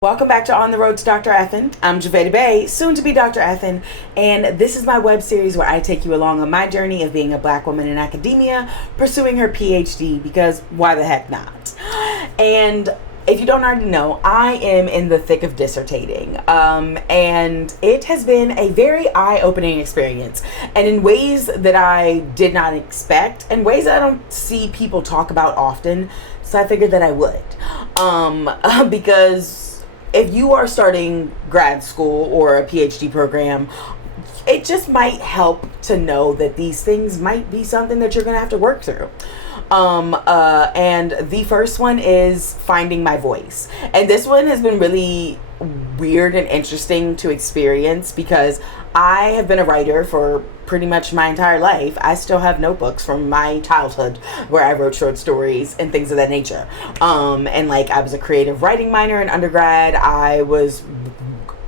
Welcome back to On the Road to Dr. Ethan. I'm Javeda Bay, soon to be Dr. Ethan, and this is my web series where I take you along on my journey of being a black woman in academia, pursuing her PhD, because why the heck not? And if you don't already know, I am in the thick of dissertating, and it has been a very eye-opening experience, and in ways that I did not expect, and ways that I don't see people talk about often, so I figured that I would, because if you are starting grad school or a PhD program, it just might help to know that these things might be something that you're going to have to work through. And the first one is finding my voice. And this one has been really weird and interesting to experience because I have been a writer for pretty much my entire life. I still have notebooks from my childhood where I wrote short stories and things of that nature. And like I was a creative writing minor in undergrad.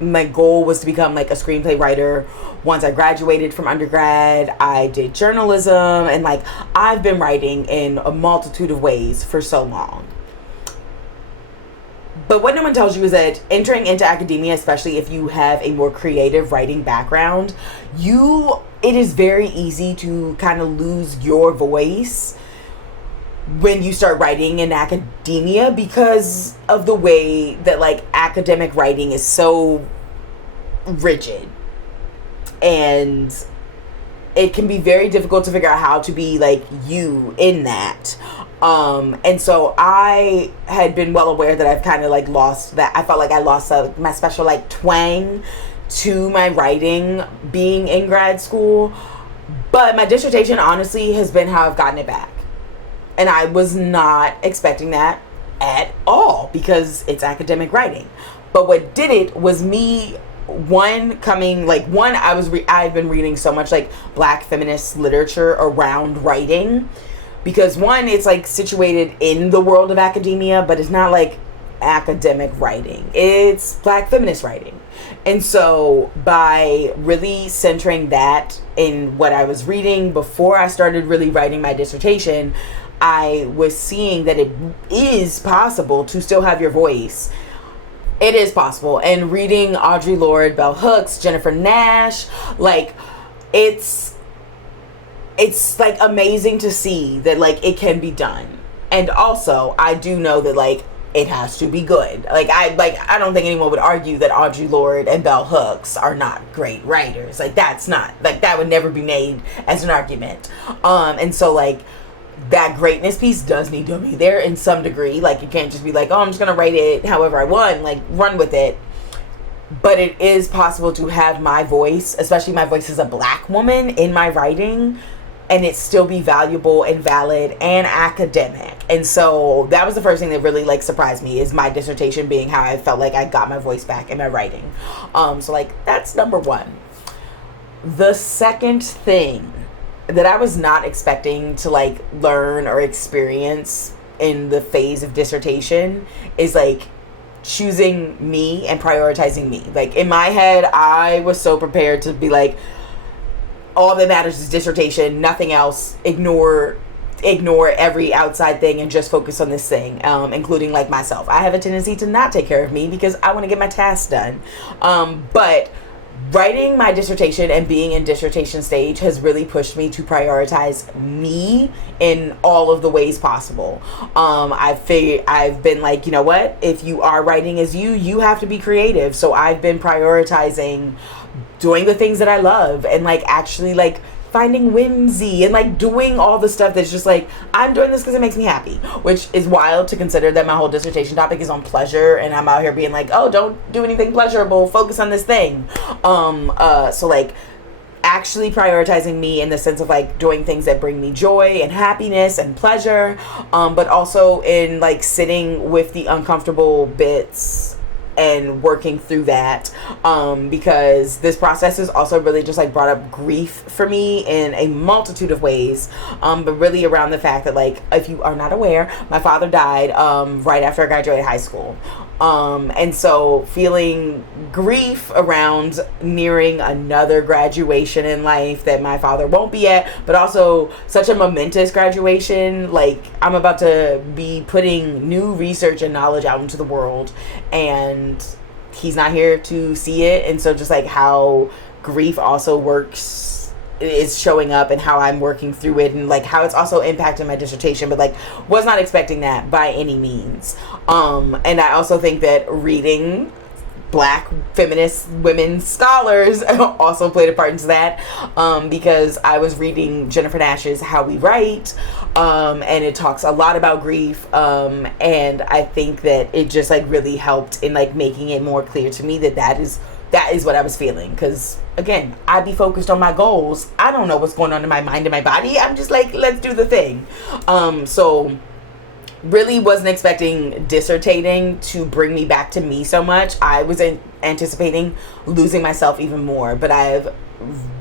My goal was to become like a screenplay writer. Once I graduated from undergrad, I did journalism, and like I've been writing in a multitude of ways for so long. But what no one tells you is that entering into academia, especially if you have a more creative writing background, it is very easy to kind of lose your voice when you start writing in academia because of the way that like academic writing is so rigid, and it can be very difficult to figure out how to be like you in that. And so I had been well aware that I've kind of like lost that. I felt like I lost my special like twang to my writing being in grad school. But my dissertation honestly has been how I've gotten it back. And I was not expecting that at all because it's academic writing. But what did it was me I've been reading so much like black feminist literature around writing. Because one, it's like situated in the world of academia, but it's not like academic writing. It's black feminist writing. And so by really centering that in what I was reading before I started really writing my dissertation, I was seeing that it is possible to still have your voice. It is possible. And reading Audre Lorde, Bell Hooks, Jennifer Nash, like it's like amazing to see that like it can be done. And also I do know that like it has to be good. I don't think anyone would argue that Audre Lorde and Bell Hooks are not great writers. Like that's not like that would never be made as an argument. And so like that greatness piece does need to be there in some degree. Like you can't just be like, oh, I'm just gonna write it however I want, like run with it. But it is possible to have my voice, especially my voice as a black woman in my writing, and it still be valuable and valid and academic. And so that was the first thing that really like surprised me, is my dissertation being how I felt like I got my voice back in my writing. So like that's number one. The second thing that I was not expecting to like learn or experience in the phase of dissertation is like choosing me and prioritizing me. Like in my head, I was so prepared to be like, all that matters is dissertation, nothing else. Ignore every outside thing and just focus on this thing, including like myself. I have a tendency to not take care of me because I want to get my tasks done. But writing my dissertation and being in dissertation stage has really pushed me to prioritize me in all of the ways possible. I've been like, you know what? If you are writing as you have to be creative. So I've been prioritizing doing the things that I love and like actually like finding whimsy and like doing all the stuff that's just like, I'm doing this because it makes me happy, which is wild to consider that my whole dissertation topic is on pleasure, and I'm out here being like, oh, don't do anything pleasurable, focus on this thing. So like actually prioritizing me in the sense of like doing things that bring me joy and happiness and pleasure, but also in like sitting with the uncomfortable bits and working through that, because this process has also really just like brought up grief for me in a multitude of ways, but really around the fact that like, if you are not aware, my father died right after I graduated high school, And so feeling grief around nearing another graduation in life that my father won't be at, but also such a momentous graduation. Like, I'm about to be putting new research and knowledge out into the world, and he's not here to see it. And so just like how grief also is showing up, and how I'm working through it, and like how it's also impacting my dissertation, but like was not expecting that by any means. And I also think that reading Black feminist women scholars also played a part into that, because I was reading Jennifer Nash's How We Write, and it talks a lot about grief, and I think that it just like really helped in like making it more clear to me that is what I was feeling. Because again, I be focused on my goals. I don't know what's going on in my mind and my body. I'm just like, let's do the thing. So really wasn't expecting dissertating to bring me back to me so much. I was anticipating losing myself even more, but I've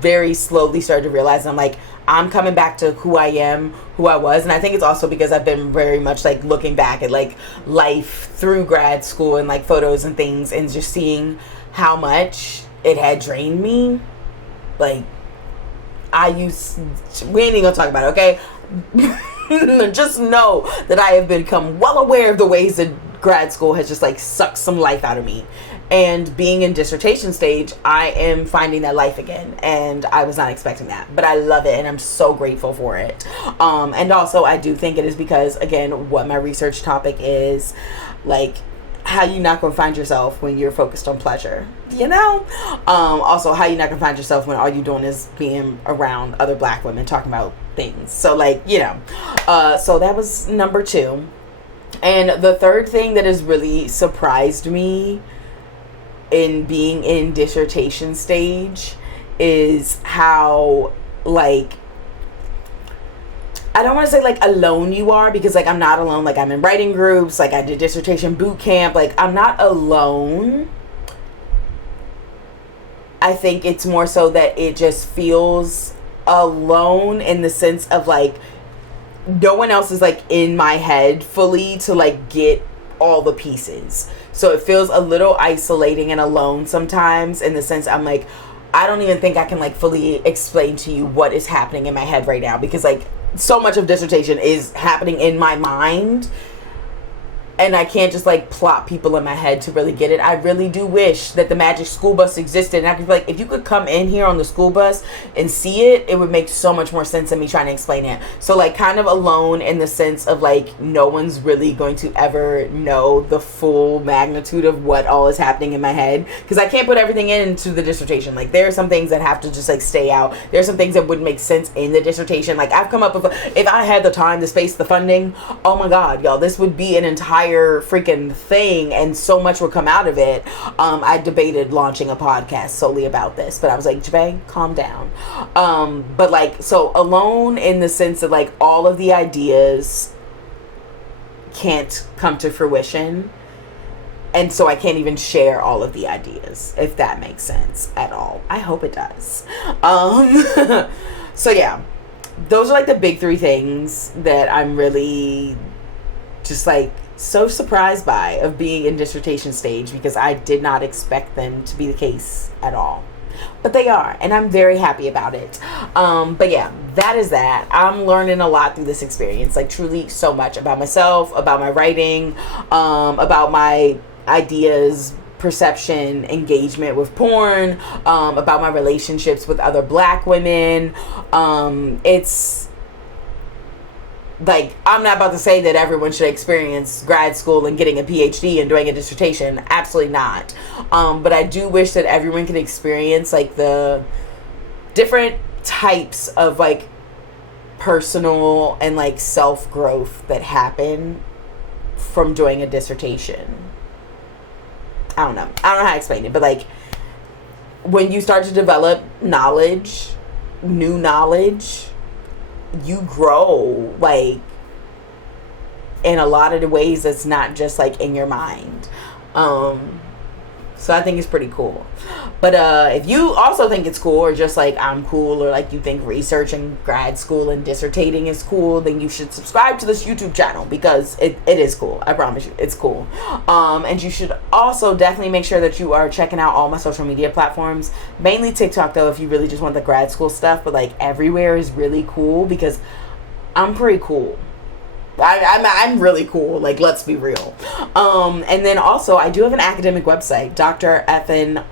very slowly started to realize I'm like, I'm coming back to who I am, who I was. And I think it's also because I've been very much like looking back at like life through grad school and like photos and things, and just seeing how much it had drained me. Like, we ain't even gonna talk about it, okay? Just know that I have become well aware of the ways that grad school has just like sucked some life out of me. And being in dissertation stage, I am finding that life again, and I was not expecting that, but I love it and I'm so grateful for it. And also I do think it is because, again, what my research topic is, like, how you not gonna find yourself when you're focused on pleasure, you know? Also, how you not gonna find yourself when all you doing is being around other Black women talking about things. So like, you know, so that was number 2. And the third thing that has really surprised me in being in dissertation stage is how, like, I don't want to say like alone you are, because like I'm not alone. Like, I'm in writing groups, like I did dissertation boot camp, like I'm not alone. I think it's more so that it just feels alone in the sense of like no one else is like in my head fully to like get all the pieces. So it feels a little isolating and alone sometimes, in the sense I'm like, I don't even think I can like fully explain to you what is happening in my head right now, because like so much of dissertation is happening in my mind, and I can't just like plot people in my head to really get it. I really do wish that the magic school bus existed, and I could be like, if you could come in here on the school bus and see it, it would make so much more sense than me trying to explain it. So like kind of alone in the sense of like no one's really going to ever know the full magnitude of what all is happening in my head, because I can't put everything into the dissertation. Like, there are some things that have to just like stay out. There are some things that wouldn't make sense in the dissertation. Like, I've come up with, if I had the time, the space, the funding, oh my god, y'all, this would be an entire freaking thing, and so much would come out of it. I debated launching a podcast solely about this, but I was like, Jabay, calm down. But like, so alone in the sense that like all of the ideas can't come to fruition, and so I can't even share all of the ideas, if that makes sense at all. I hope it does. So yeah, those are like the big 3 things that I'm really just like so surprised by of being in dissertation stage, because I did not expect them to be the case at all, but they are, and I'm very happy about it. But yeah, that is that. I'm learning a lot through this experience, like truly so much about myself, about my writing, about my ideas, perception, engagement with porn, about my relationships with other Black women. It's like, I'm not about to say that everyone should experience grad school and getting a PhD and doing a dissertation. Absolutely not. But I do wish that everyone could experience like the different types of like personal and like self-growth that happen from doing a dissertation. I don't know how to explain it, but like when you start to develop knowledge, new knowledge, you grow like in a lot of the ways that's not just like in your mind. So I think it's pretty cool. But if you also think it's cool, or just like I'm cool, or like you think research and grad school and dissertating is cool, then you should subscribe to this YouTube channel, because it is cool. I promise you, it's cool. And you should also definitely make sure that you are checking out all my social media platforms. Mainly TikTok, though, if you really just want the grad school stuff. But like everywhere is really cool, because I'm pretty cool. I'm really cool. Like, let's be real. And then also, I do have an academic website, drfn.online,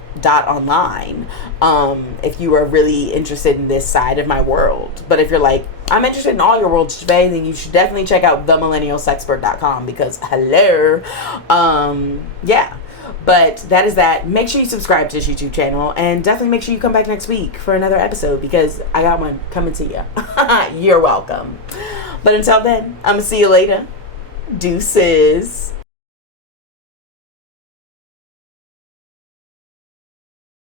if you are really interested in this side of my world. But if you're like, I'm interested in all your worlds today, then you should definitely check out themillennialsexpert.com, because hello. Yeah. But that is that. Make sure you subscribe to this YouTube channel, and definitely make sure you come back next week for another episode, because I got one coming to you. You're welcome. But until then, I'm going to see you later. Deuces.